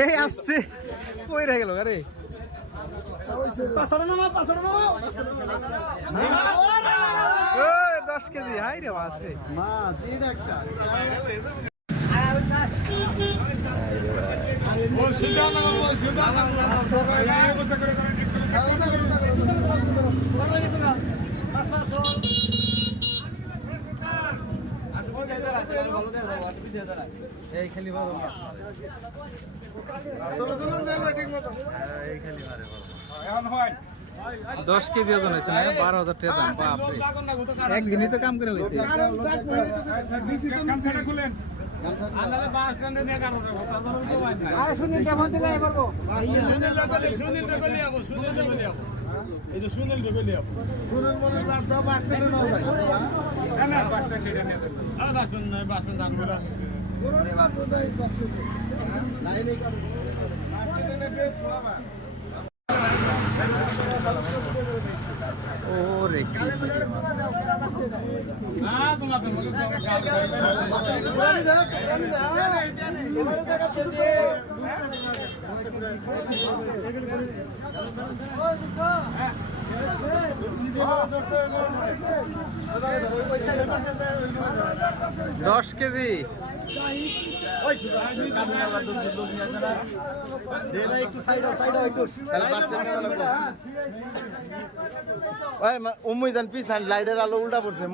এই আসছে কই রে গেল আরে 10 কেজি হাই রে মাছ রে মাছ এটা একটা ও সিধা না এই খালি ভালো এই খালি মারে এখন হয় 10 কেজি ওজন হয়েছে না 12,000 টাকা দাম বাপরে একদিনই তো কাম করে লইছে আন্দাজে 5 টাকা নিয়ে কারণ আরে সুনীল কেমন দিলে করব সুনীল ঢগলি আবো এই যে সুনীল ঢগলি আবো সুনীল মনে রাত দাও 5 টাকা নাও ভাই না 5 টাকা নিয়ে দেব আর বাসন দান করে কোননি বাদ দাই 500 নাই নাই করব 5 টাকা নিয়ে বেশ বাবা ওরে কি না তোমাকে মনে দশ কেজি উম্মুইজান পিছান লাইটের আলো উল্টা পড়ছে